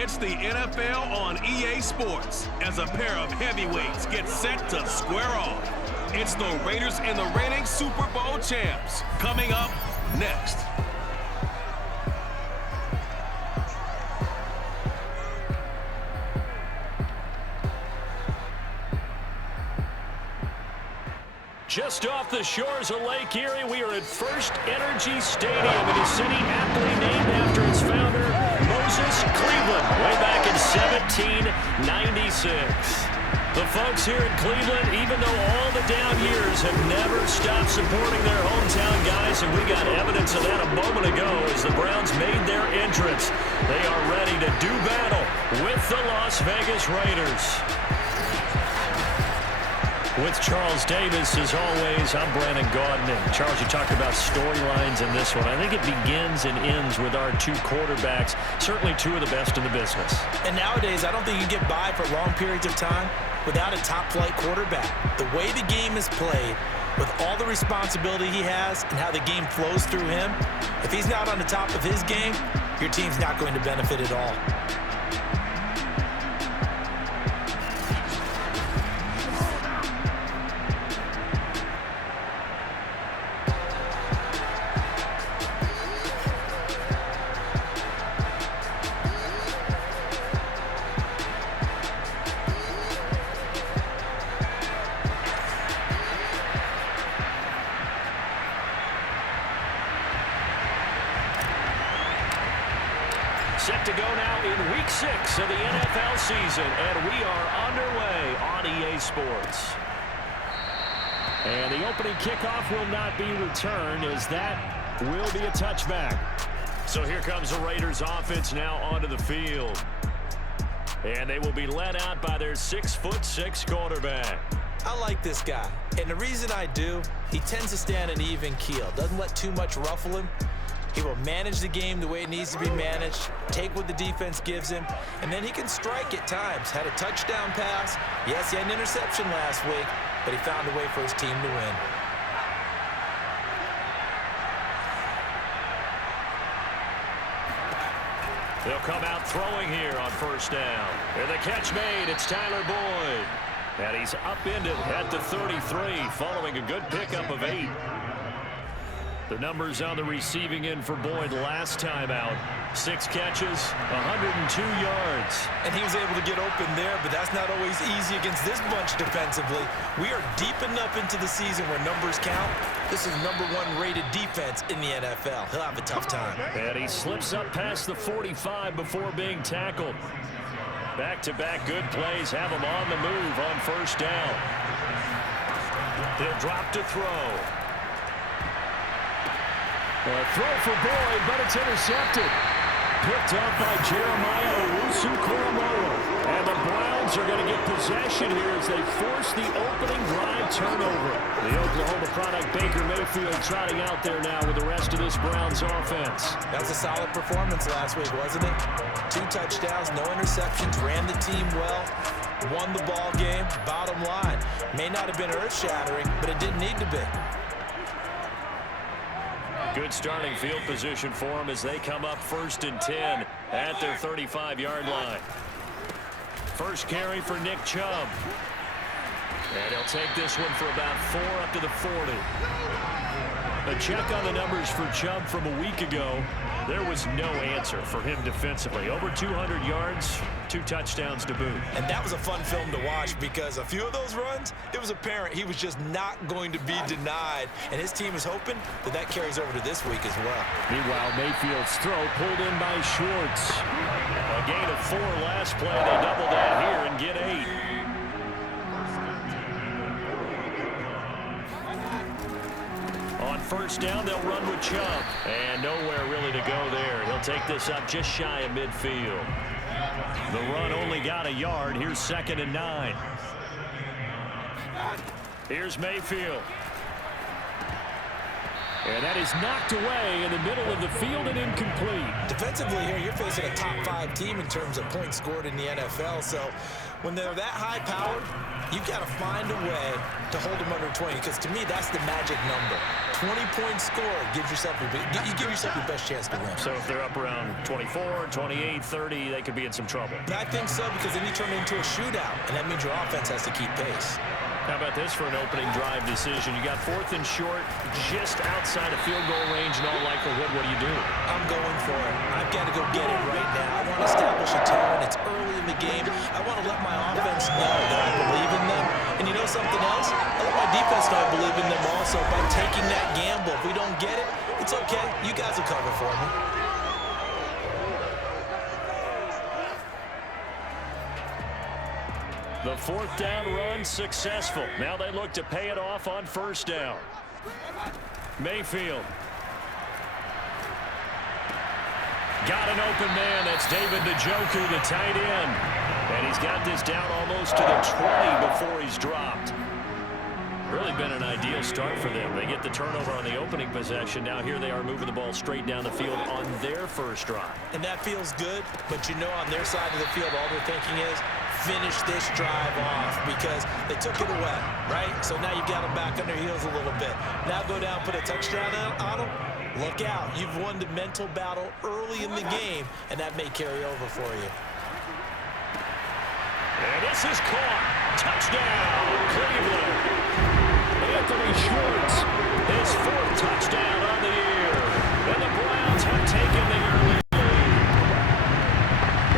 It's the NFL on EA Sports as a pair of heavyweights get set to square off. It's the Raiders and the reigning Super Bowl champs coming up next. Just off the shores of Lake Erie, we are at First Energy Stadium. It is city aptly named after its founder, Moses Cleveland, way back in 1796. The folks here in Cleveland, even though all the down years, have never stopped supporting their hometown guys, and we got evidence of that a moment ago as the Browns made their entrance. They are ready to do battle with the Las Vegas Raiders. With Charles Davis, as always, I'm Brandon Gaudin. Charles, you talked about storylines in this one. I think it begins and ends with our two quarterbacks, certainly two of the best in the business. And nowadays, I don't think you can get by for long periods of time without a top-flight quarterback. The way the game is played, with all the responsibility he has and how the game flows through him, if he's not on the top of his game, your team's not going to benefit at all. Set to go now in Week 6 of the NFL season, and we are underway on EA Sports. And the opening kickoff will not be returned, as that will be a touchback. So here comes the Raiders offense now onto the field. And they will be led out by their 6'6" quarterback. I like this guy, and the reason I do, he tends to stand an even keel, doesn't let too much ruffle him. He will manage the game the way it needs to be managed, take what the defense gives him, and then he can strike at times. Had a touchdown pass. Yes, he had an interception last week, but he found a way for his team to win. They'll come out throwing here on first down. And the catch made. It's Tyler Boyd. And he's upended at the 33 following a good pickup of 8. The numbers on the receiving end for Boyd last time out. 6 catches, 102 yards. And he was able to get open there, but that's not always easy against this bunch defensively. We are deep enough into the season where numbers count. This is #1 rated defense in the NFL. He'll have a tough time. And he slips up past the 45 before being tackled. Back-to-back good plays have him on the move on first down. He'll drop to throw. A throw for Boyd, but it's intercepted. Picked up by Jeremiah Owusu-Koramoah. And the Browns are going to get possession here as they force the opening drive turnover. The Oklahoma product, Baker Mayfield, trotting out there now with the rest of this Browns offense. That's a solid performance last week, wasn't it? 2 touchdowns, no interceptions, ran the team well, won the ball game. Bottom line, may not have been earth-shattering, but it didn't need to be. Good starting field position for them as they come up 1st and 10 at their 35-yard line. First carry for Nick Chubb. And he'll take this one for about 4 up to the 40. A check on the numbers for Chubb from a week ago. There was no answer for him defensively. Over 200 yards, 2 touchdowns to boot. And that was a fun film to watch because a few of those runs, it was apparent he was just not going to be denied. And his team is hoping that that carries over to this week as well. Meanwhile, Mayfield's throw pulled in by Schwartz. A gain of 4 last play. They double that here and get 8. On first down, they'll run with Chubb. And nowhere really to go there. He'll take this up just shy of midfield. The run only got a yard. Here's 2nd and 9. Here's Mayfield. And that is knocked away in the middle of the field and incomplete. Defensively here, you're facing a top 5 team in terms of points scored in the NFL. So when they're that high powered, you've got to find a way to hold them under 20, because to me, that's the magic number. 20-point score gives yourself you give yourself your best chance to win. So if they're up around 24, 28, 30, they could be in some trouble. I think so, because then you turn it into a shootout, and that means your offense has to keep pace. How about this for an opening drive decision? You got 4th and short, just outside of field goal range in all likelihood. What do you do? I'm going for it. I've got to go get it right now. I want to establish a tone. It's early in the game. I want to let my offense know that I believe in them. And you know something else? I let my defense know I believe in them also by taking that gamble. If we don't get it, it's okay. You guys will cover for me. The 4th down run successful. Now they look to pay it off on 1st down. Mayfield. Got an open man. That's David Njoku, the tight end. And he's got this down almost to the 20 before he's dropped. Really been an ideal start for them. They get the turnover on the opening possession. Now here they are moving the ball straight down the field on their first drive. And that feels good, but you know on their side of the field all they're thinking is finish this drive off because they took it away, right? So now you've got them back on their heels a little bit. Now go down, put a touchdown on them. Look out. You've won the mental battle early in the game, and that may carry over for you. And this is caught. Touchdown, Cleveland. Anthony Schwartz, his 4th touchdown on the year. And the Browns have taken the early lead.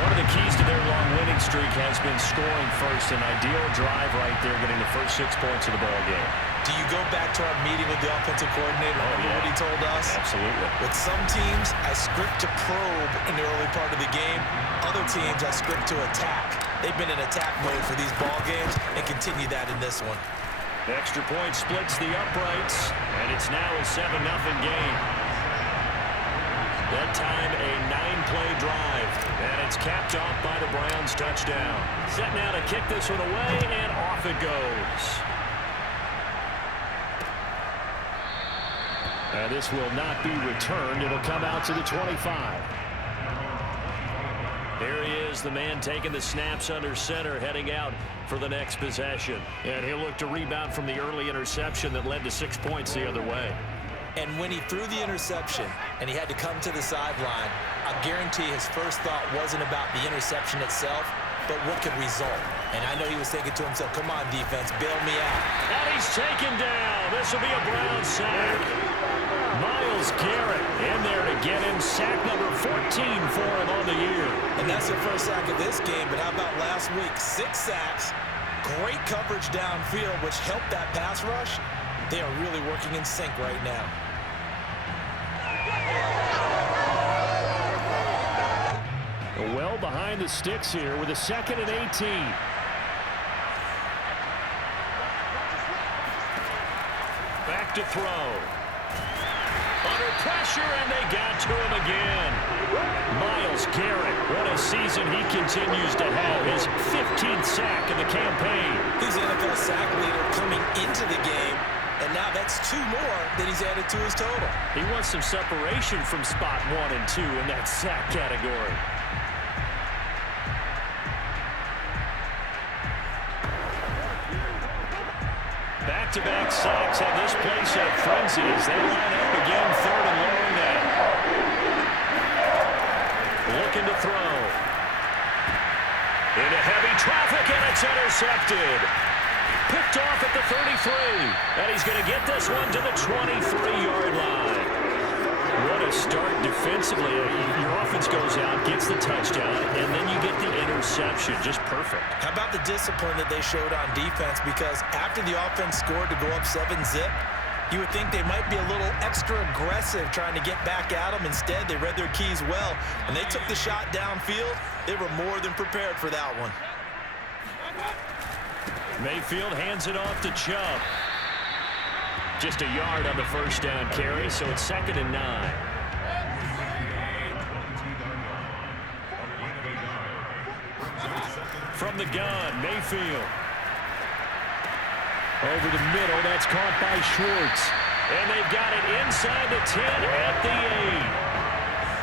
One of the keys to their long winning streak has been scoring first. An ideal drive right there, getting the first 6 points of the ball game. Do you go back to our meeting with the offensive coordinator? Remember what he told us? Absolutely. With some teams, I script to probe in the early part of the game. Other teams, I script to attack. They've been in attack mode for these ball games and continue that in this one. The extra point splits the uprights, and it's now a 7-0 game. That time, a 9-play drive, and it's capped off by the Browns touchdown. Set now to kick this one away, and off it goes. This will not be returned. It'll come out to the 25. There he is, the man taking the snaps under center, heading out for the next possession. And he'll look to rebound from the early interception that led to 6 points the other way. And when he threw the interception and he had to come to the sideline, I guarantee his first thought wasn't about the interception itself, but what could result. And I know he was thinking to himself, come on, defense, bail me out. And he's taken down. This will be a Browns sack. Myles Garrett in there to get him. Sack number 14 for him on the year. And that's the first sack of this game, but how about last week? 6 sacks, great coverage downfield, which helped that pass rush. They are really working in sync right now. Well behind the sticks here with a 2nd and 18. Back to throw. Under pressure, and they got to him again. Myles Garrett, what a season he continues to have. His 15th sack in the campaign. He's the NFL sack leader coming into the game, and now that's 2 more that he's added to his total. He wants some separation from spot 1 and 2 in that sack category. Back-to-back sacks have this place at frenzy as they line up again, 3rd and long now. Looking to throw. Into heavy traffic, and it's intercepted. Picked off at the 33, and he's going to get this one to the 23-yard line. What a start defensively. Your offense goes out, gets the touchdown, and then you get the interception. Just perfect. How about the discipline that they showed on defense? Because after the offense scored to go up 7-zip, you would think they might be a little extra aggressive trying to get back at them. Instead, they read their keys well, and they took the shot downfield. They were more than prepared for that one. Mayfield hands it off to Chubb. Just a yard on the first down carry, so it's 2nd and 9. From the gun, Mayfield. Over the middle, that's caught by Schwartz. And they've got it inside the 10 at the 8.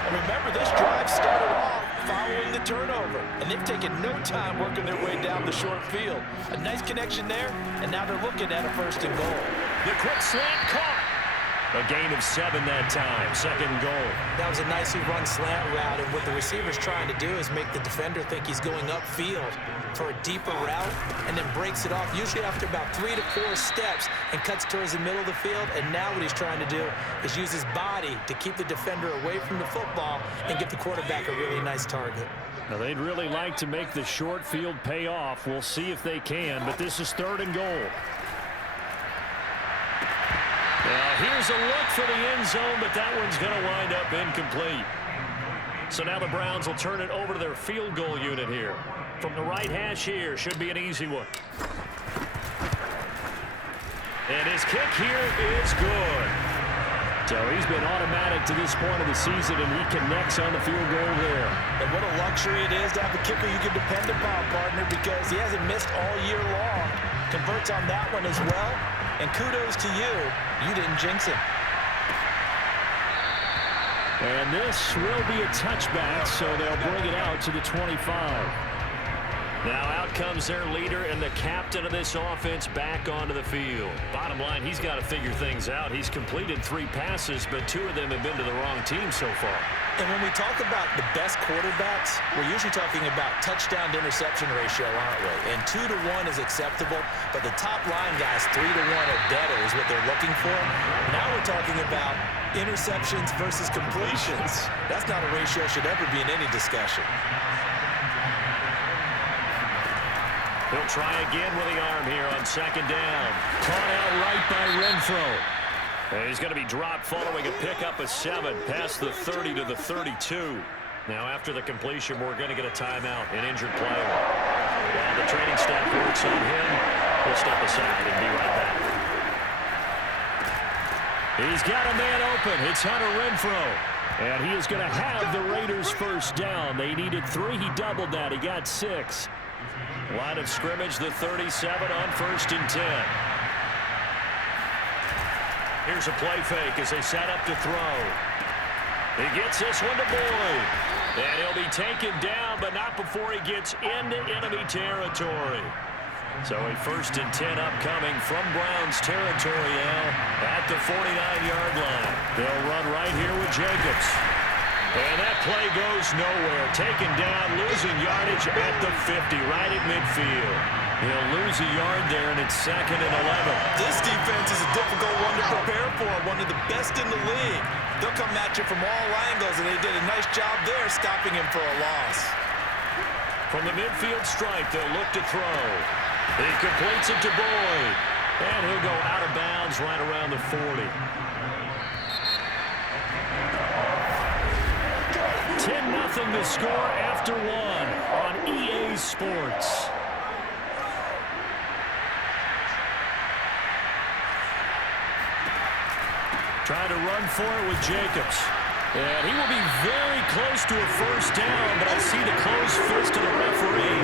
And remember, this drive started off following the turnover. And they've taken no time working their way down the short field. A nice connection there, and now they're looking at a 1st and goal. The quick slant caught. A gain of 7 that time. 2nd and goal. That was a nicely run slant route, and what the receiver's trying to do is make the defender think he's going upfield for a deeper route, and then breaks it off, usually after about 3 to 4 steps, and cuts towards the middle of the field. And now what he's trying to do is use his body to keep the defender away from the football and give the quarterback a really nice target. Now, they'd really like to make the short field pay off. We'll see if they can, but this is 3rd and goal. Now, here's a look for the end zone, but that one's going to wind up incomplete. So now the Browns will turn it over to their field goal unit here. From the right hash here, should be an easy one. And his kick here is good. So he's been automatic to this point of the season, and he connects on the field goal there. And what a luxury it is to have a kicker you can depend upon, partner, because he hasn't missed all year long. Converts on that one as well. And kudos to you. You didn't jinx him. And this will be a touchback, so they'll bring it out to the 25. Now out comes their leader and the captain of this offense back onto the field. Bottom line, he's got to figure things out. He's completed 3 passes, but 2 of them have been to the wrong team so far. And when we talk about the best quarterbacks, we're usually talking about touchdown to interception ratio, aren't we? And 2 to 1 is acceptable, but the top line guys, 3 to 1 or better is what they're looking for. Now we're talking about interceptions versus completions. That's not a ratio that should ever be in any discussion. He'll try again with the arm here on 2nd down. Caught out right by Renfro. And he's going to be dropped following a pickup of 7 past the 30 to the 32. Now after the completion, we're going to get a timeout, an injured player. While the training staff works on him, we'll step aside and be right back. He's got a man open. It's Hunter Renfro. And he is going to have the Raiders 1st down. They needed 3. He doubled that. He got 6. Line of scrimmage, the 37 on 1st and 10. Here's a play fake as they set up to throw. He gets this one to Boyd. And he'll be taken down, but not before he gets into enemy territory. So a 1st and 10 upcoming from Browns territory now at the 49-yard line. They'll run right here with Jacobs. And that play goes nowhere. Taken down, losing yardage at the 50, right at midfield. He'll lose a yard there, and it's 2nd and 11. This defense is a difficult one to prepare for, one of the best in the league. They'll come at you from all angles, and they did a nice job there stopping him for a loss. From the midfield stripe, they'll look to throw. He completes it to Boyd. And he'll go out of bounds right around the 40. 10-0 to score after 1 on EA Sports. Trying to run for it with Jacobs. And he will be very close to a 1st down, but I see the closed fist of the referee,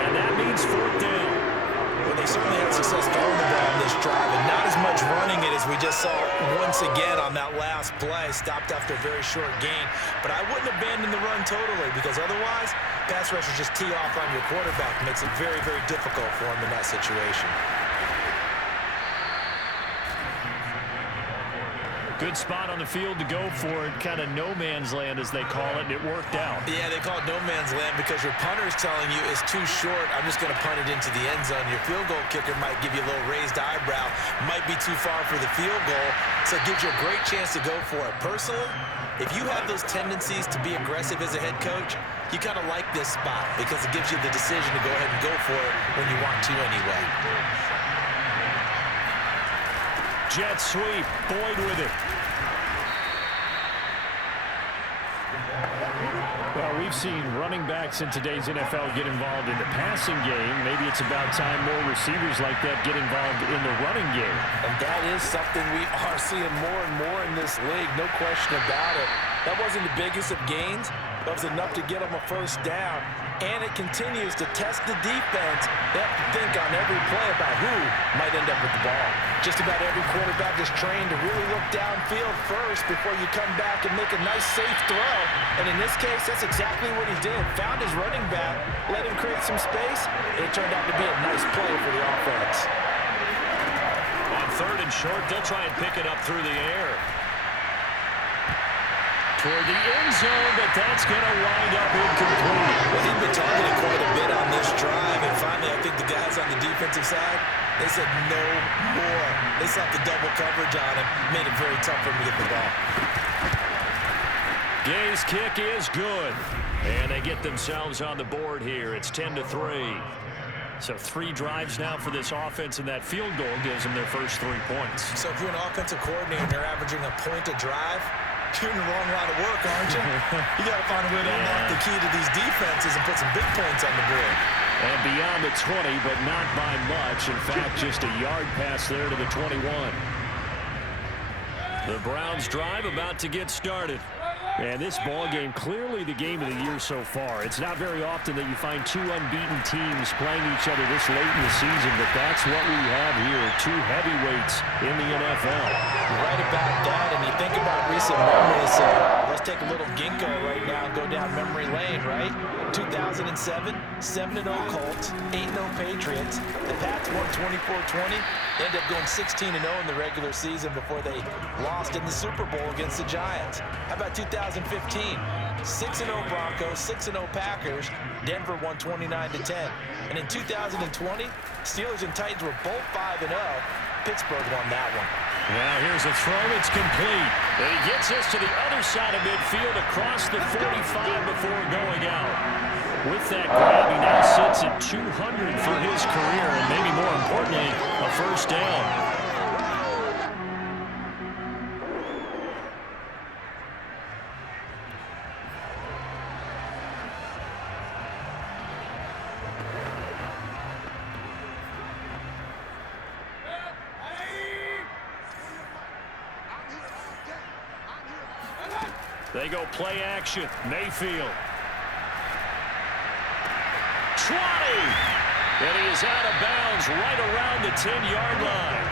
and that means 4th down. Well, they certainly had success throwing the ball on this drive, and not as much running it as we just saw once again on that last play. Stopped after a very short gain. But I wouldn't abandon the run totally, because otherwise, pass rushers just tee off on your quarterback. Makes it very, very difficult for him in that situation. Good spot on the field to go for it. Kind of no man's land, as they call it, and it worked out. Yeah, they call it no man's land because your punter is telling you it's too short. I'm just going to punt it into the end zone. Your field goal kicker might give you a little raised eyebrow. Might be too far for the field goal, so it gives you a great chance to go for it. Personally, if you have those tendencies to be aggressive as a head coach, you kind of like this spot because it gives you the decision to go ahead and go for it when you want to anyway. Jet sweep, Boyd with it. Well, we've seen running backs in today's NFL get involved in the passing game. Maybe it's about time more receivers like that get involved in the running game. And that is something we are seeing more and more in this league, no question about it. That wasn't the biggest of gains, That was enough to get them a first down. And it continues to test the defense. They have to think on every play about who might end up with the ball. Just about every quarterback is trained to really look downfield first before you come back and make a nice, safe throw. And in this case, that's exactly what he did. Found his running back, let him create some space. It turned out to be a nice play for the offense. On third and short, they'll try and pick it up through the air. Toward the end zone, but that's going to wind up incomplete. Well, he's been targeted quite a bit on this drive, and finally I think the guys on the defensive side, they said no more. They slapped the double coverage on him, made it very tough for him to get the ball. Gay's kick is good, and they get themselves on the board here. It's 10-3. So 3 drives now for this offense, and that field goal gives them their first 3 points. So if you're an offensive coordinator and you're averaging a point a drive, you're in the wrong line of work, aren't you? You got to find a way to unlock the key to these defenses and put some big points on the board. And beyond the 20, but not by much. In fact, just a yard pass there to the 21. The Browns drive about to get started. And this ball game, clearly the game of the year so far. It's not very often that you find 2 unbeaten teams playing each other this late in the season, but that's what we have here, 2 heavyweights in the NFL. Right about that, and you think about recent memories. Let's take a little ginkgo right now and go down memory lane, right? 2007, 7-0 Colts, 8-0 Patriots. The Pats won 24-20. They ended up going 16-0 in the regular season before they lost in the Super Bowl against the Giants. How about 2015? 6-0 Broncos, 6-0 Packers. Denver won 29-10. And in 2020, Steelers and Titans were both 5-0. Pittsburgh won that one. Now here's a throw. It's complete. And he gets us to the other side of midfield across the 45 before going out. With that grab, he now sits at 200 for his career, and maybe more importantly, a first down. They go play action. Mayfield. 20. And he is out of bounds right around the 10-yard line.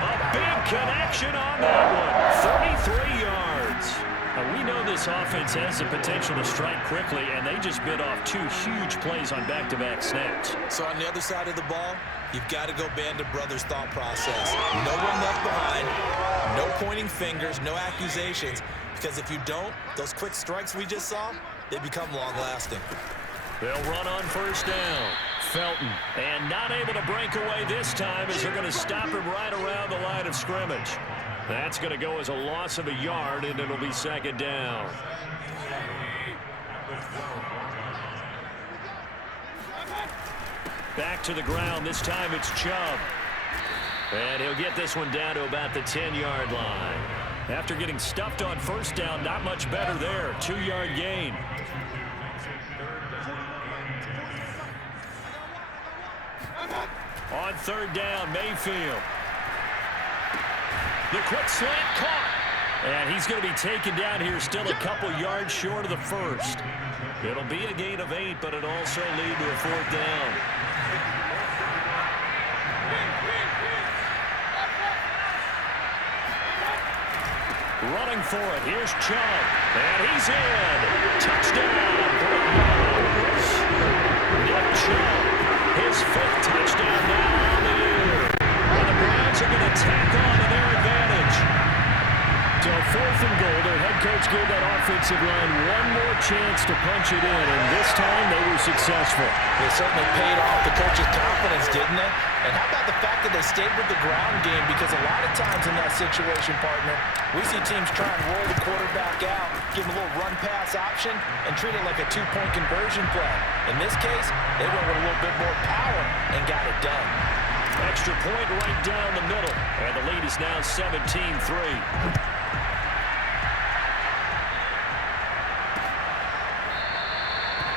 A big connection on that one. 33 yards. Now, we know this offense has the potential to strike quickly, and they just bit off 2 huge plays on back-to-back snaps. So on the other side of the ball, you've got to go Band of Brothers thought process. No one left behind. No pointing fingers. No accusations. Because if you don't, those quick strikes we just saw, they become long-lasting. They'll run on first down. Felton. And not able to break away this time as they're going to stop him right around the line of scrimmage. That's going to go as a loss of a yard, and it'll be second down. Back to the ground. This time it's Chubb. And he'll get this one down to about the 10-yard line. After getting stuffed on first down, not much better there. 2-yard gain. On third down, Mayfield. The quick slant caught. And he's going to be taken down here, still a couple yards short of the first. It'll be a gain of 8, but it'll also lead to a fourth down. Running for it. Here's Chubb. And he's in. Touchdown, Browns. Nick Chubb, his 5th touchdown now on the year. And the Browns are going to tack on to their advantage. So 4th and goal, their head coach gave that offensive line one more chance to punch it in, and this time they were successful. They certainly paid off the coach's confidence, didn't they? And how about the fact that they stayed with the ground game? Because a lot of times in that situation, partner, we see teams try and roll the quarterback out, give him a little run-pass option, and treat it like a 2-point conversion play. In this case, they went with a little bit more power and got it done. Extra point right down the middle, and the lead is now 17-3.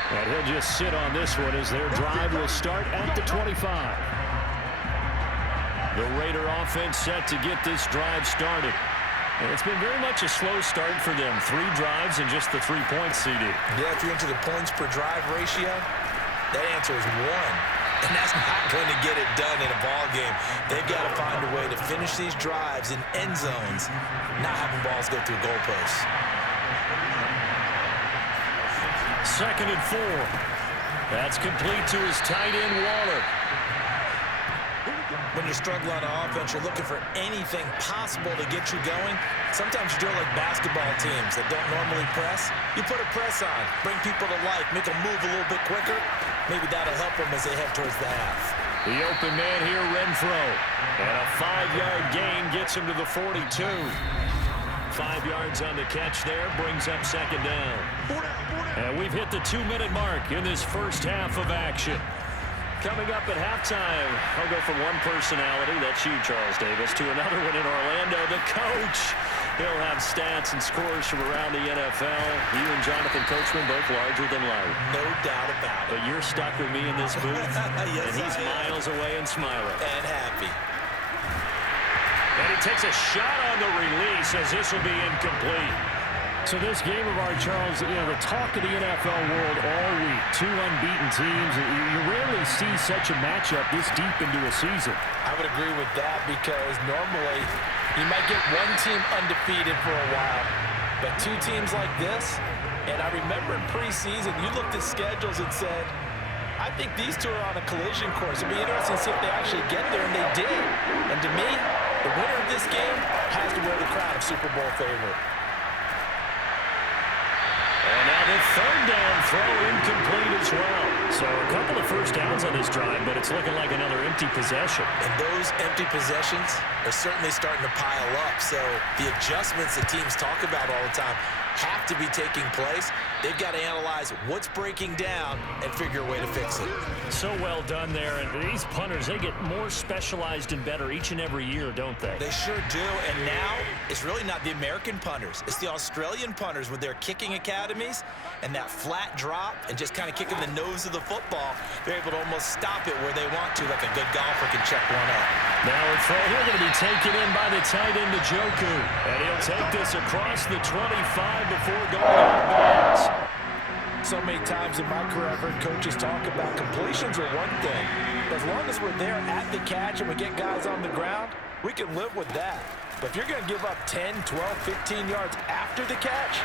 And he'll just sit on this one as their drive will start at the 25. The Raider offense set to get this drive started. And it's been very much a slow start for them. 3 drives and just the 3 points, CD. Yeah, if you're into the points per drive ratio, that answer is 1. And that's not going to get it done in a ball game. They've got to find a way to finish these drives in end zones, not having balls go through goalposts. 2nd and 4. That's complete to his tight end, Waller. When you're struggling on offense, you're looking for anything possible to get you going. Sometimes you do it like basketball teams that don't normally press. You put a press on, bring people to life, make them move a little bit quicker. Maybe that'll help them as they head towards the half. The open man here, Renfro. And a 5-yard gain gets him to the 42. 5 yards on the catch there, brings up 2nd down. And we've hit the 2-minute mark in this first half of action. Coming up at halftime, I'll go from one personality, that's you, Charles Davis, to another one in Orlando, the coach. He'll have stats and scores from around the NFL. You and Jonathan Coachman both larger than life. No doubt about it. But you're stuck with me in this booth, yes, and he's miles away and smiling. And happy. And he takes a shot on the release as this will be incomplete. So this game of ours, Charles, the talk of the NFL world all week. 2 unbeaten teams. You rarely see such a matchup this deep into a season. I would agree with that because normally you might get one team undefeated for a while, but 2 teams like this, and I remember in preseason you looked at schedules and said, I think these 2 are on a collision course. It'd be interesting to see if they actually get there, and they did. And to me, the winner of this game has to wear the crown of Super Bowl favorite. And now the 3rd down throw incomplete as well. So a couple of first downs on this drive, but it's looking like another empty possession. And those empty possessions are certainly starting to pile up. So the adjustments that teams talk about all the time have to be taking place. They've got to analyze what's breaking down and figure a way to fix it. So well done there. And these punters, they get more specialized and better each and every year, don't they? They sure do. And now it's really not the American punters. It's the Australian punters with their kicking academies and that flat drop and just kind of kicking the nose of the football. They're able to almost stop it where they want to, like a good golfer can check one up. Now a throw here going to be taken in by the tight end, Njoku. And he'll take this across the 25 before going out of bounds. So many times in my career, I've heard coaches talk about completions are one thing. But as long as we're there at the catch and we get guys on the ground, we can live with that. But if you're going to give up 10, 12, 15 yards after the catch,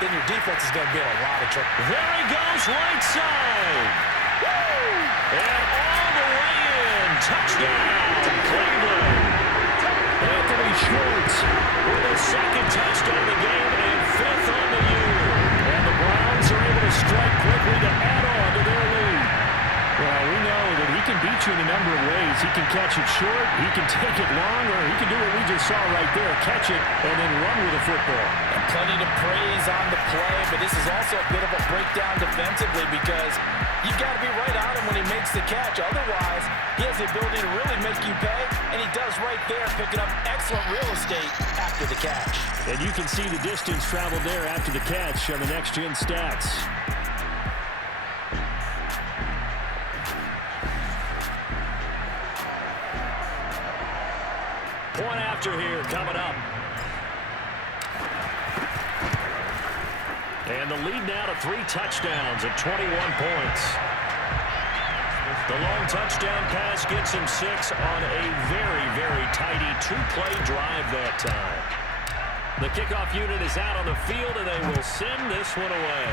then your defense is going to be in a lot of trouble. There he goes, right side. Woo! And all the way in. Touchdown, Cleveland. Anthony Schwartz with a 2nd touchdown of the game and 5th on the year. And the Browns are able to strike quickly to add on to their lead. Well, we know that he can beat you in a number of ways. He can catch it short, he can take it long, or he can do what we just saw right there, catch it and then run with the football. And plenty to praise on the play, but this is also a bit of a breakdown defensively because you've got to be right on him when he makes the catch. Otherwise, he has the ability to really make you pay, and he does right there, picking up excellent real estate after the catch. And you can see the distance traveled there after the catch on the next-gen stats. Point after here coming up. And the lead now to 3 touchdowns at 21 points. The long touchdown pass gets him 6 on a very, very tidy 2-play drive that time. The kickoff unit is out on the field, and they will send this one away.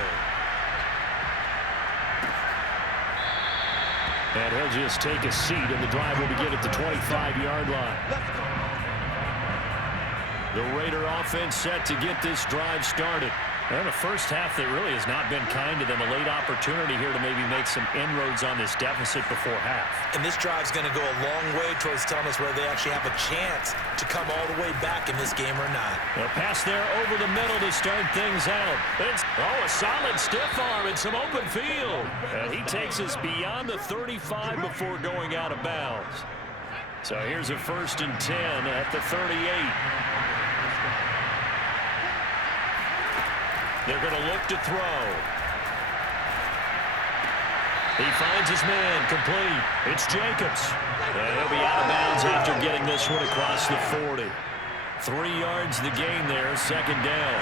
And he'll just take a seat, and the drive will begin at the 25-yard line. The Raider offense set to get this drive started. Well, the first half that really has not been kind to them. A late opportunity here to maybe make some inroads on this deficit before half. And this drive's going to go a long way towards telling us whether they actually have a chance to come all the way back in this game or not. A pass there over the middle to start things out. It's, a solid stiff arm and some open field. And he takes us beyond the 35 before going out of bounds. So here's a 1st and 10 at the 38. They're going to look to throw. He finds his man, complete. It's Jacobs. And he'll be out of bounds after getting this one across the 40. 3 yards the gain there, second down.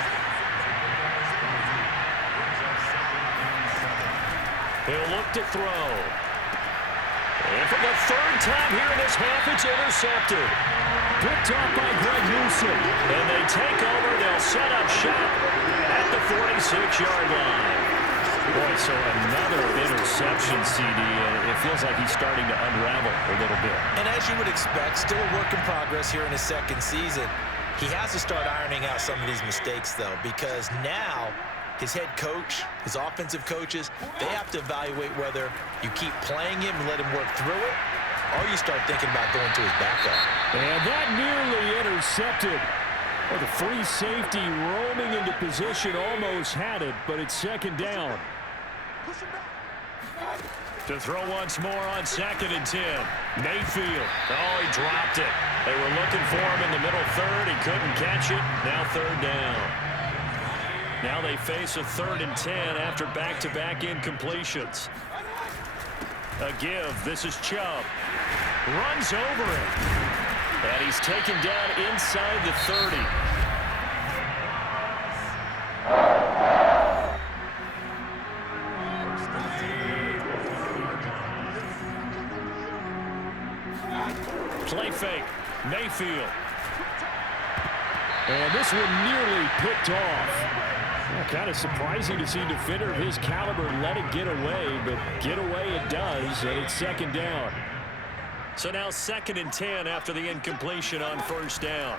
He'll look to throw. And for the 3rd time here in this half, it's intercepted. Picked off by Greg Newsom. And they take over. They'll set up shop at the 46-yard line. Boy, so another interception, CD, and it feels like he's starting to unravel a little bit. And as you would expect, still a work in progress here in his 2nd season. He has to start ironing out some of these mistakes, though, because now his head coach, his offensive coaches, they have to evaluate whether you keep playing him and let him work through it, or you start thinking about going to his backup. And that nearly intercepted. Well, the free safety roaming into position almost had it, but it's 2nd down. To throw once more on 2nd and 10. Mayfield. Oh, he dropped it. They were looking for him in the middle 3rd. He couldn't catch it. Now 3rd down. Now they face a 3rd and 10 after back-to-back incompletions. A give. This is Chubb. Runs over it. And he's taken down inside the 30. Play fake. Mayfield. And this one nearly picked off. Well, kind of surprising to see a defender of his caliber let it get away, but get away it does, and it's 2nd down. So now 2nd and 10 after the incompletion on 1st down.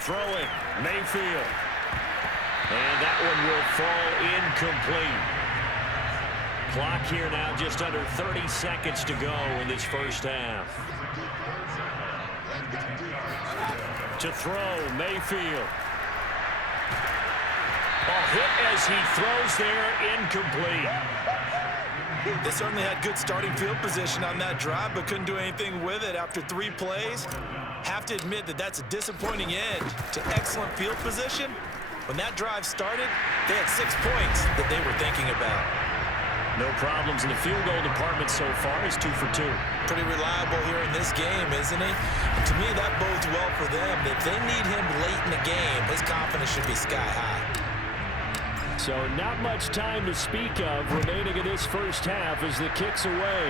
Throwing. Mayfield. And that one will fall incomplete. Clock here now just under 30 seconds to go in this 1st half. To throw, Mayfield. Hit as he throws there, incomplete. They certainly had good starting field position on that drive, but couldn't do anything with it after 3 plays. Have to admit that that's a disappointing end to excellent field position. When that drive started, they had 6 points that they were thinking about. No problems in the field goal department so far. He's 2 for 2. Pretty reliable here in this game, isn't he? And to me, that bodes well for them. If they need him late in the game, his confidence should be sky high. So not much time to speak of remaining in this 1st half as the kick's away.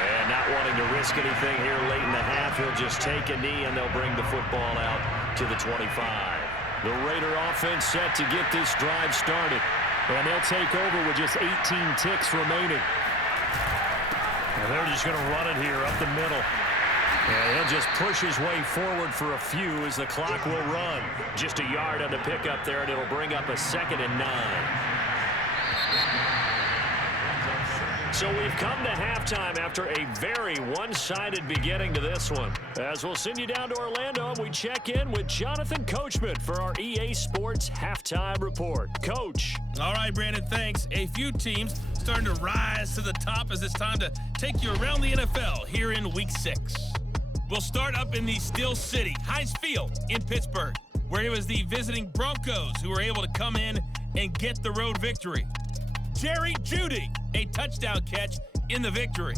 And not wanting to risk anything here late in the half, he'll just take a knee and they'll bring the football out to the 25. The Raider offense set to get this drive started. And they'll take over with just 18 ticks remaining. And they're just going to run it here up the middle. And he'll just push his way forward for a few as the clock will run. Just a yard on the pickup there, and it'll bring up a 2nd and 9. So we've come to halftime after a very one-sided beginning to this one. As we'll send you down to Orlando, and we check in with Jonathan Coachman for our EA Sports Halftime Report. Coach. All right, Brandon, thanks. A few teams starting to rise to the top as it's time to take you around the NFL here in Week 6. We'll start up in the Steel City, Heinz Field in Pittsburgh, where it was the visiting Broncos who were able to come in and get the road victory. Jerry Jeudy, a touchdown catch in the victory.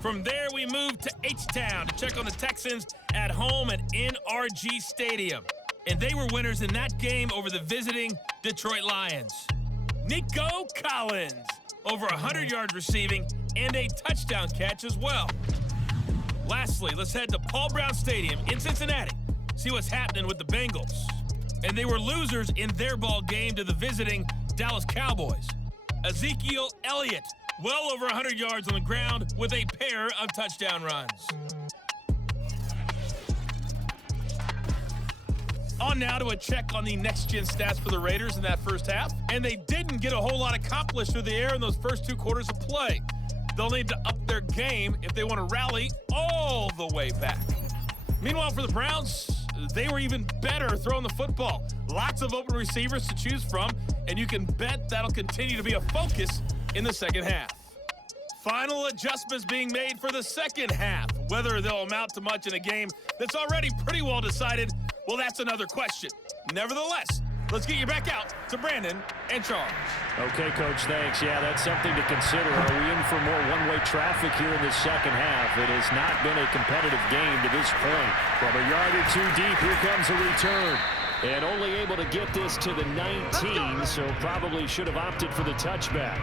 From there, we move to H-Town to check on the Texans at home at NRG Stadium. And they were winners in that game over the visiting Detroit Lions. Nico Collins, over 100 yards receiving and a touchdown catch as well. Lastly, let's head to Paul Brown Stadium in Cincinnati, see what's happening with the Bengals. And they were losers in their ball game to the visiting Dallas Cowboys. Ezekiel Elliott, well over 100 yards on the ground with a pair of touchdown runs. On now to a check on the next-gen stats for the Raiders in that 1st half. And they didn't get a whole lot accomplished through the air in those first 2 quarters of play. They'll need to up their game if they want to rally all the way back. Meanwhile, for the Browns, they were even better throwing the football. Lots of open receivers to choose from, and you can bet that'll continue to be a focus in the 2nd half. Final adjustments being made for the 2nd half. Whether they'll amount to much in a game that's already pretty well decided, well, that's another question. Nevertheless, let's get you back out to Brandon and Charles. Okay, Coach, thanks. Yeah, that's something to consider. Are we in for more one-way traffic here in the second half? It has not been a competitive game to this point. From a yard or two deep, here comes a return. And only able to get this to the 19, so probably should have opted for the touchback.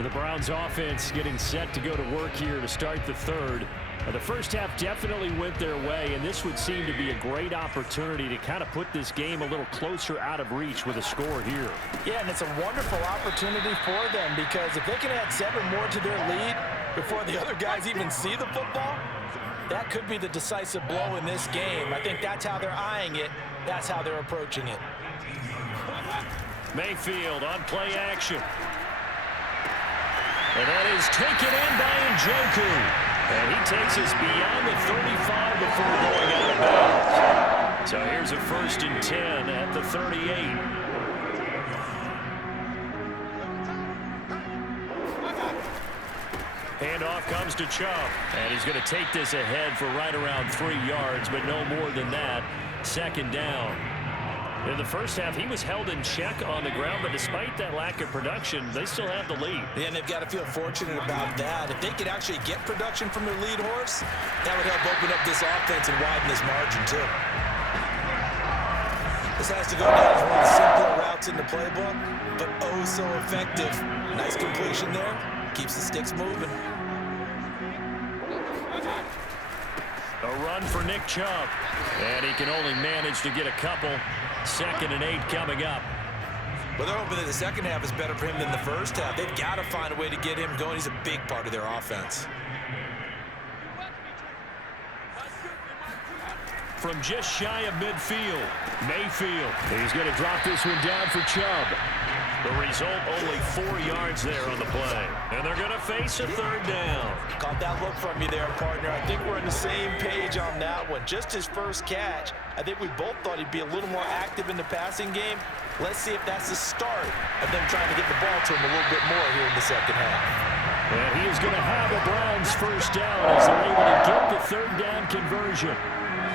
The Browns offense getting set to go to work here to start the third. The first half definitely went their way, and this would seem to be a great opportunity to kind of put this game a little closer out of reach with a score here. Yeah, and it's a wonderful opportunity for them, because if they can add 7 more to their lead before the other guys even see the football, that could be the decisive blow in this game. I think that's how they're eyeing it. That's how they're approaching it. Mayfield on play action. And that is taken in by Njoku. And he takes us beyond the 35 before going out of bounds. So here's a 1st and 10 at the 38. Handoff comes to Chubb. And he's going to take this ahead for right around 3 yards, but no more than that. 2nd down. In the first half, he was held in check on the ground, but despite that lack of production, they still have the lead. Yeah, and they've got to feel fortunate about that. If they could actually get production from their lead horse, that would help open up this offense and widen this margin, too. This has to go down as one of the simpler routes in the playbook, but oh so effective. Nice completion there. Keeps the sticks moving. A run for Nick Chubb. And he can only manage to get a couple. 2nd and 8 coming up. Well, they're hoping that the second half is better for him than the first half. They've got to find a way to get him going. He's a big part of their offense. From just shy of midfield, Mayfield. He's going to drop this one down for Chubb. The result, only 4 yards there on the play. And they're going to face a 3rd down. Caught that look from you there, partner. I think we're on the same page on that one. Just his first catch. I think we both thought he'd be a little more active in the passing game. Let's see if that's the start of them trying to get the ball to him a little bit more here in the second half. And he is going to have the Browns 1st down as they're able to get the 3rd down conversion.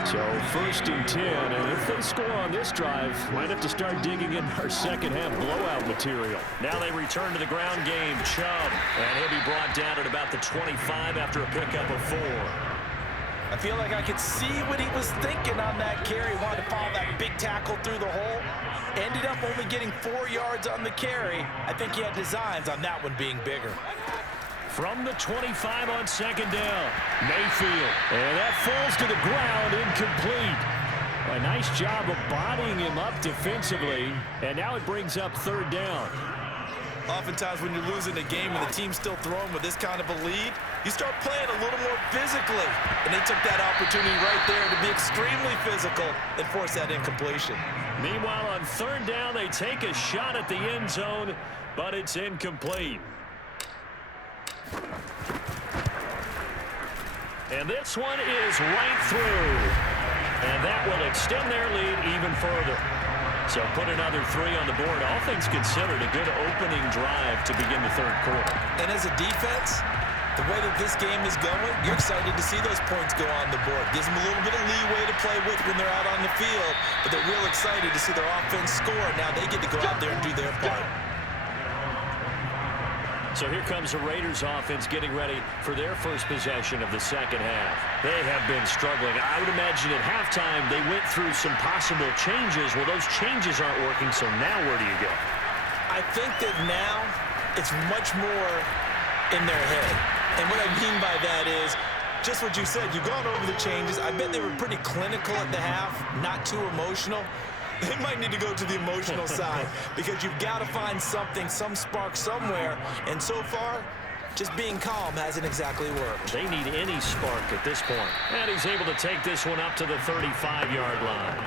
So 1st and 10, and if they score on this drive, might have to start digging in our second half blowout material. Now they return to the ground game. Chubb, and he'll be brought down at about the 25 after a pickup of 4. I feel like I could see what he was thinking on that carry. Wanted to follow that big tackle through the hole. Ended up only getting 4 yards on the carry. I think he had designs on that one being bigger. From the 25 on 2nd down, Mayfield. And that falls to the ground, incomplete. A nice job of bodying him up defensively. And now it brings up 3rd down. Oftentimes when you're losing a game and the team's still throwing with this kind of a lead, you start playing a little more physically. And they took that opportunity right there to be extremely physical and force that incompletion. Meanwhile, on 3rd down, they take a shot at the end zone, but it's incomplete. And this one is right through. And that will extend their lead even further. So put another 3 on the board. All things considered, a good opening drive to begin the 3rd quarter. And as a defense, the way that this game is going, you're excited to see those points go on the board. Gives them a little bit of leeway to play with when they're out on the field. But they're real excited to see their offense score. Now they get to go out there and do their part. So here comes the Raiders offense getting ready for their first possession of the second half. They have been struggling. I would imagine at halftime they went through some possible changes. Well, those changes aren't working, so now where do you go? I think that now it's much more in their head. And what I mean by that is just what you said. You've gone over the changes. I bet they were pretty clinical at the half, not too emotional. They might need to go to the emotional side because you've got to find something, some spark somewhere. And so far, just being calm hasn't exactly worked. They need any spark at this point. And he's able to take this one up to the 35-yard line.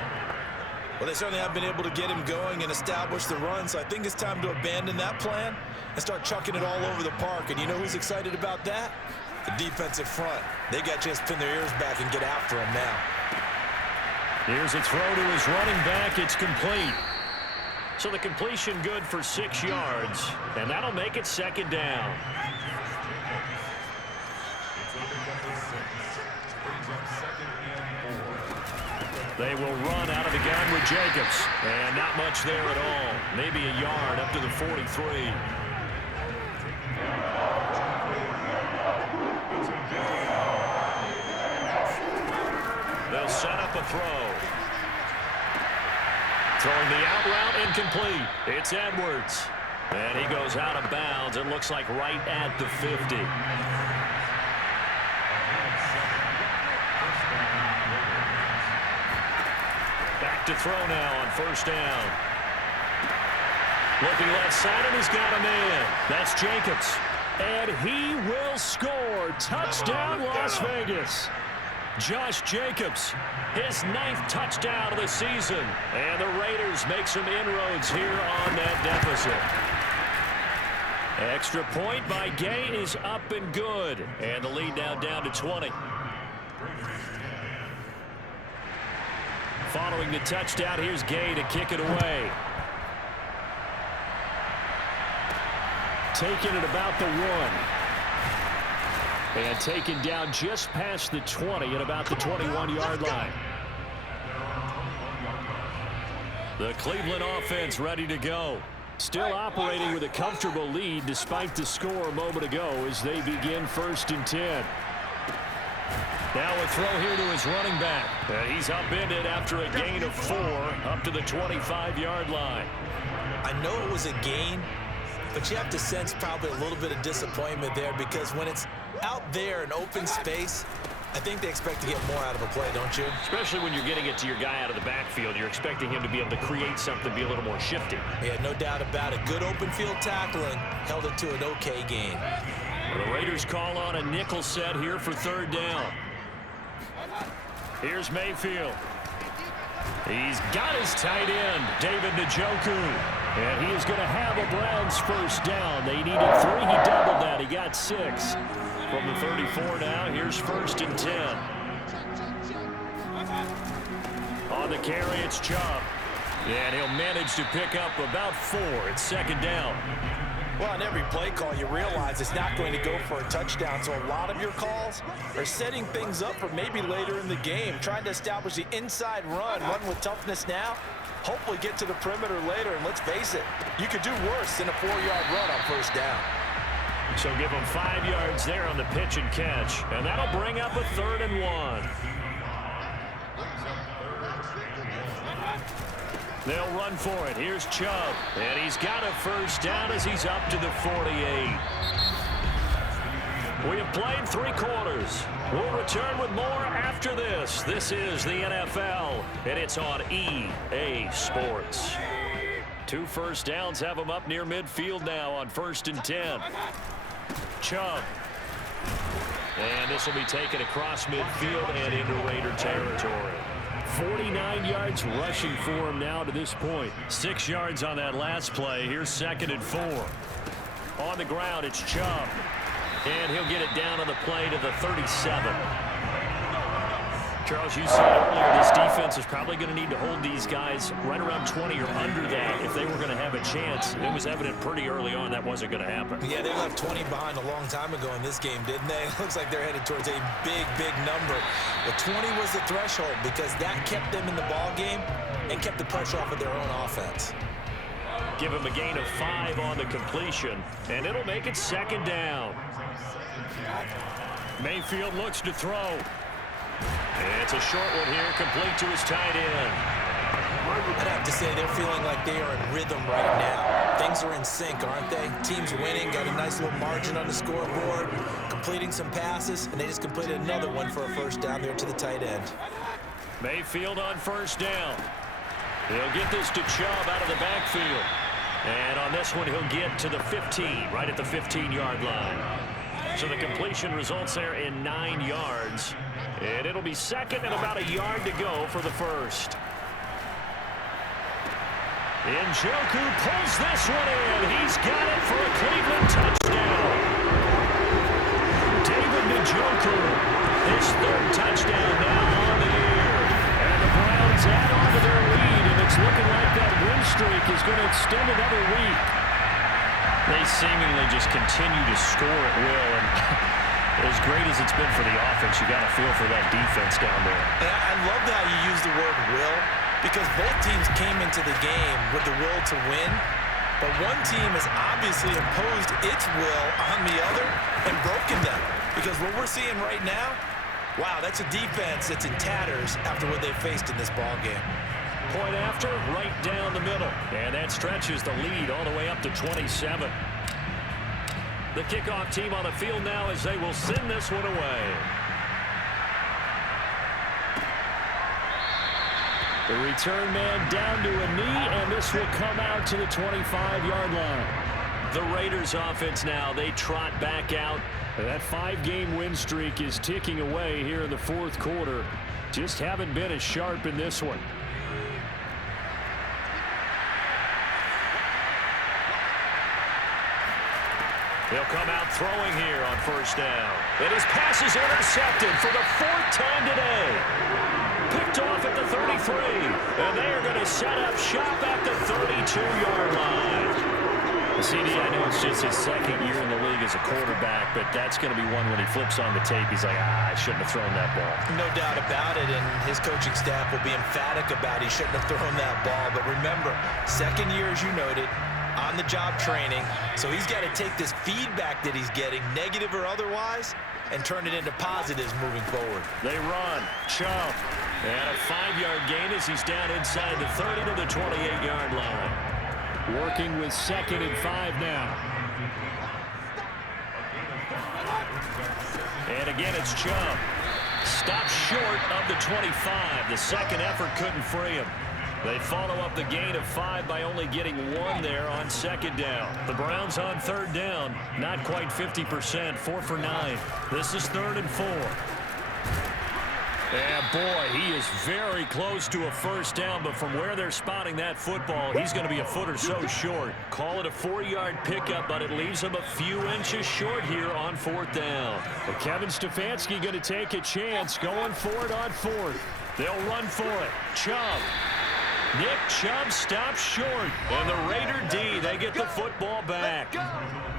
Well, they certainly have been able to get him going and establish the run, so I think it's time to abandon that plan and start chucking it all over the park. And you know who's excited about that? The defensive front. They got a chance to pin their ears back and get after him now. Here's a throw to his running back. It's complete. So the completion good for 6 yards, and that'll make it 2nd down. They will run out of the gun with Jacobs. And not much there at all. Maybe a yard up to the 43. They'll set up a throw. Throwing the out route incomplete. It's Edwards. And he goes out of bounds. It looks like right at the 50. Back to throw now on first down. Looking left side, and he's got a man. That's Jacobs. And he will score. Touchdown, Las Vegas. Josh Jacobs, his 9th touchdown of the season. And the Raiders make some inroads here on that deficit. Extra point by Gay is up and good. And the lead now down to 20. Following the touchdown, here's Gay to kick it away. Taking it about the 1. And taken down just past the 20 at about the 21-yard line. The Cleveland offense ready to go. Still operating with a comfortable lead despite the score a moment ago as they begin 1st and 10. Now a throw here to his running back. And he's upended after a gain of 4 up to the 25-yard line. I know it was a gain, but you have to sense probably a little bit of disappointment there because when it's out there in open space, I think they expect to get more out of a play, don't you? Especially when you're getting it to your guy out of the backfield. You're expecting him to be able to create something, be a little more shifty. Yeah, no doubt about it. Good open field tackling. Held it to an okay gain. The Raiders call on a nickel set here for 3rd down. Here's Mayfield. He's got his tight end, David Njoku. And he is going to have a Browns 1st down. They needed 3. He doubled that. He got 6. From the 34 now, here's 1st and 10. On the carry, it's Chubb. And he'll manage to pick up about 4. It's 2nd down. Well, on every play call, you realize it's not going to go for a touchdown. So a lot of your calls are setting things up for maybe later in the game, trying to establish the inside run with toughness now, hopefully get to the perimeter later. And let's face it, you could do worse than a 4-yard run on 1st down. So give them 5 yards there on the pitch and catch. And that'll bring up a 3rd and 1. They'll run for it. Here's Chubb. And he's got a 1st down as he's up to the 48. We have played 3 quarters. We'll return with more after this. This is the NFL, and it's on EA Sports. 2 first downs have them up near midfield now on 1st and 10. Chubb. And this will be taken across midfield and into Raider territory. 49 yards rushing for him now to this point. 6 yards on that last play. Here's 2nd and 4. On the ground, it's Chubb. And he'll get it down on the play to the 37. Charles, you said earlier this defense is probably going to need to hold these guys right around 20 or under that if they were going to have a chance. It was evident pretty early on that wasn't going to happen. Yeah, they left 20 behind a long time ago in this game, didn't they? It looks like they're headed towards a big, big number. But 20 was the threshold because that kept them in the ball game and kept the pressure off of their own offense. Give him a gain of 5 on the completion, and it'll make it 2nd down. Mayfield looks to throw. And it's a short one here, complete to his tight end. I'd have to say they're feeling like they are in rhythm right now. Things are in sync, aren't they? Team's winning, got a nice little margin on the scoreboard, completing some passes, and they just completed another one for a 1st down there to the tight end. Mayfield on 1st down. He'll get this to Chubb out of the backfield. And on this one, he'll get to the 15, right at the 15-yard line. So the completion results there in 9 yards. And it'll be 2nd and about a yard to go for the 1st. Njoku pulls this one in. He's got it for a Cleveland touchdown. David Njoku, his 3rd touchdown now on the year. And the Browns add on to their lead, and it's looking like that win streak is going to extend another week. They seemingly just continue to score at will, and As great as it's been for the offense, you got to feel for that defense down there. And I love how you use the word will, because both teams came into the game with the will to win, but one team has obviously imposed its will on the other and broken them. Because what we're seeing right now, wow, that's a defense that's in tatters after what they faced in this ball game. Point after, right down the middle. And that stretches the lead all the way up to 27. The kickoff team on the field now as they will send this one away. The return man down to a knee, and this will come out to the 25-yard line. The Raiders offense now, they trot back out. That 5-game win streak is ticking away here in the fourth quarter. Just haven't been as sharp in this one. He'll come out throwing here on first down. And his pass is intercepted for the 4th time today. Picked off at the 33. And they are going to set up shop at the 32-yard line. CD, I know it's just his second year in the league as a quarterback, but that's going to be one when he flips on the tape. He's like, I shouldn't have thrown that ball. No doubt about it, and his coaching staff will be emphatic about he shouldn't have thrown that ball. But remember, second year, as you noted, on-the-job training, so he's got to take this feedback that he's getting, negative or otherwise, and turn it into positives moving forward. They run, Chubb, and a 5-yard gain as he's down inside the 30 to the 28-yard line. Working with 2nd and 5 now. And again, it's Chubb. Stopped short of the 25. The second effort couldn't free him. They follow up the gain of 5 by only getting 1 there on 2nd down. The Browns on 3rd down, not quite 50%, 4 for 9. This is 3rd and 4. And boy, he is very close to a first down, but from where they're spotting that football, he's going to be a foot or so short. Call it a 4-yard pickup, but it leaves him a few inches short here on 4th down. Well, Kevin Stefanski going to take a chance, going for it on 4th. They'll run for it. Chubb. Nick Chubb stops short, and the Raider D, they get the football back.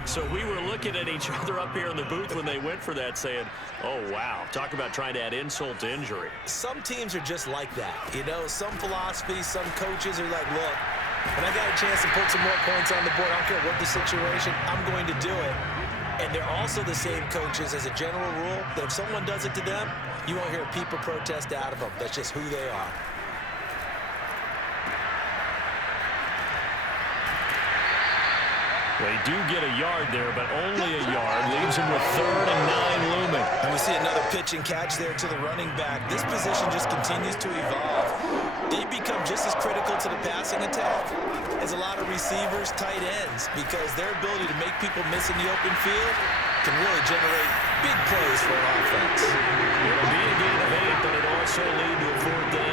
So we were looking at each other up here in the booth when they went for that, saying, oh, wow, talk about trying to add insult to injury. Some teams are just like that. You know, some philosophies, some coaches are like, look, when I got a chance to put some more points on the board, I don't care what the situation, I'm going to do it. And they're also the same coaches, as a general rule, that if someone does it to them, you won't hear a peep of protest out of them. That's just who they are. They do get a yard there, but only a yard. Leaves him with 3rd and 9 looming. And we see another pitch and catch there to the running back. This position just continues to evolve. They become just as critical to the passing attack as a lot of receivers, tight ends, because their ability to make people miss in the open field can really generate big plays for an offense. It'll be a gain of 8, but it also lead to a 4th down.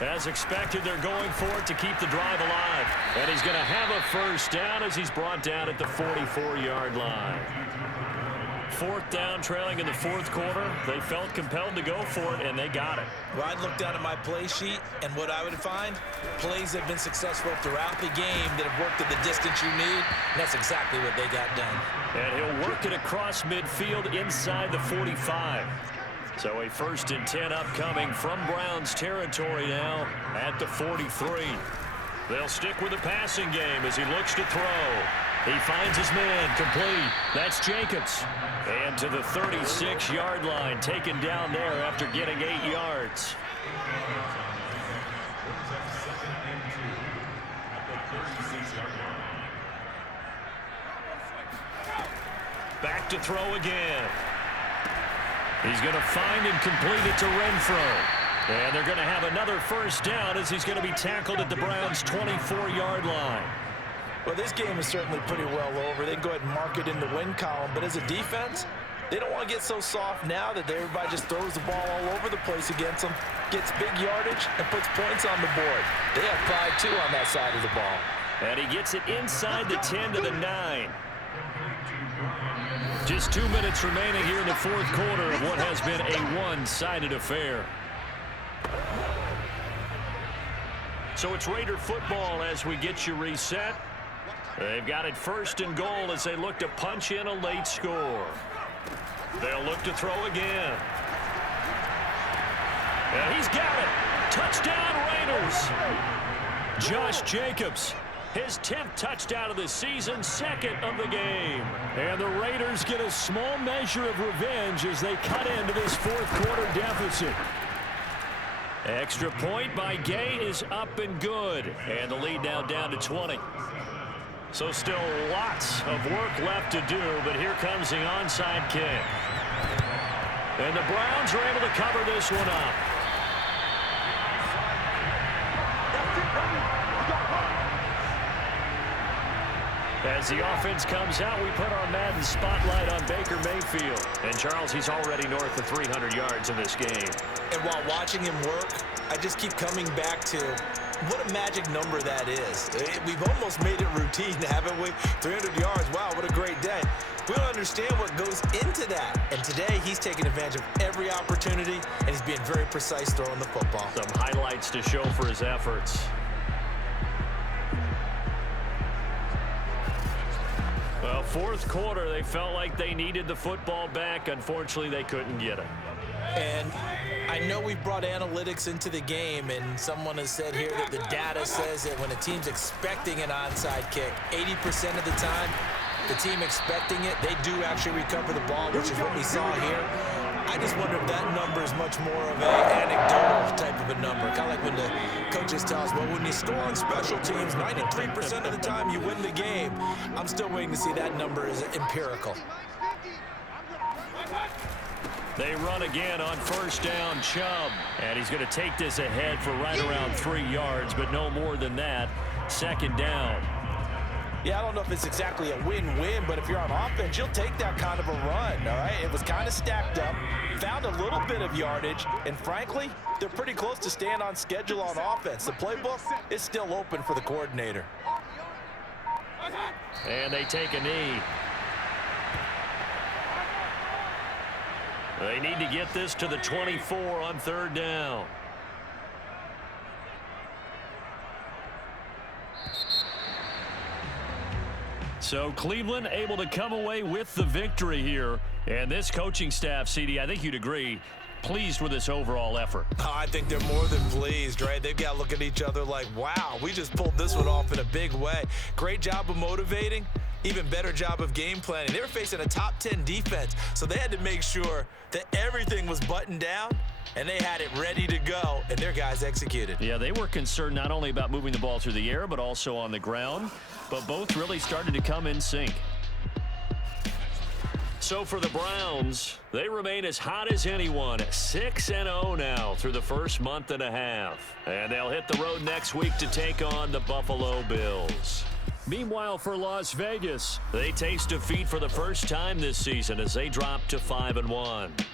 As expected, they're going for it to keep the drive alive. And he's going to have a first down as he's brought down at the 44-yard line. 4th down, trailing in the 4th quarter. They felt compelled to go for it, and they got it. Well, I'd look down at my play sheet, and what I would find, plays that have been successful throughout the game that have worked at the distance you need, and that's exactly what they got done. And he'll work it across midfield inside the 45. So a 1st and 10 upcoming from Browns territory now at the 43. They'll stick with the passing game as he looks to throw. He finds his man complete. That's Jacobs. And to the 36-yard line, taken down there after getting 8 yards. Back to throw again. He's going to find and complete it to Renfro. And they're going to have another first down as he's going to be tackled at the Browns' 24-yard line. Well, this game is certainly pretty well over. They can go ahead and mark it in the win column. But as a defense, they don't want to get so soft now that everybody just throws the ball all over the place against them, gets big yardage, and puts points on the board. They have pride, too, on that side of the ball. And he gets it inside the 10 to the 9. Just 2 minutes remaining here in the fourth quarter of what has been a one-sided affair. So it's Raider football as we get you reset. They've got it first and goal as they look to punch in a late score. They'll look to throw again. And he's got it. Touchdown, Raiders. Josh Jacobs, his 10th touchdown of the season, second of the game. And the Raiders get a small measure of revenge as they cut into this fourth quarter deficit. Extra point by Gay is up and good. And the lead now down to 20. So still lots of work left to do, but here comes the onside kick. And the Browns are able to cover this one up. As the offense comes out, we put our Madden spotlight on Baker Mayfield. And Charles, he's already north of 300 yards in this game. And while watching him work, I just keep coming back to what a magic number that is. We've almost made it routine, haven't we? 300 yards, wow, what a great day. We don't understand what goes into that. And today, he's taking advantage of every opportunity, and he's being very precise throwing the football. Some highlights to show for his efforts. Well, fourth quarter, they felt like they needed the football back. Unfortunately, they couldn't get it. And I know we've brought analytics into the game, and someone has said here that the data says that when a team's expecting an onside kick, 80% of the time, the team expecting it, they do actually recover the ball, which is what we saw here. I just wonder if that number is much more of an anecdotal type of a number. Kind of like when the coaches tell us, well, when you score on special teams, 93% of the time you win the game. I'm still waiting to see that number is empirical. They run again on first down, Chubb. And he's going to take this ahead for right around 3 yards, but no more than that. Second down. Yeah, I don't know if it's exactly a win-win, but if you're on offense, you'll take that kind of a run, all right? It was kind of stacked up, found a little bit of yardage, and frankly, they're pretty close to staying on schedule on offense. The playbook is still open for the coordinator. And they take a knee. They need to get this to the 24 on third down. So Cleveland able to come away with the victory here. And this coaching staff, CD, I think you'd agree, pleased with this overall effort. Oh, I think they're more than pleased, right? They've got to look at each other like, wow, we just pulled this one off in a big way. Great job of motivating. Even better job of game planning. They were facing a top 10 defense, so they had to make sure that everything was buttoned down and they had it ready to go, and their guys executed. Yeah, they were concerned not only about moving the ball through the air, but also on the ground. But both really started to come in sync. So for the Browns, they remain as hot as anyone, 6-0 now through the first month and a half. And they'll hit the road next week to take on the Buffalo Bills. Meanwhile, for Las Vegas, they taste defeat for the first time this season as they drop to 5-1.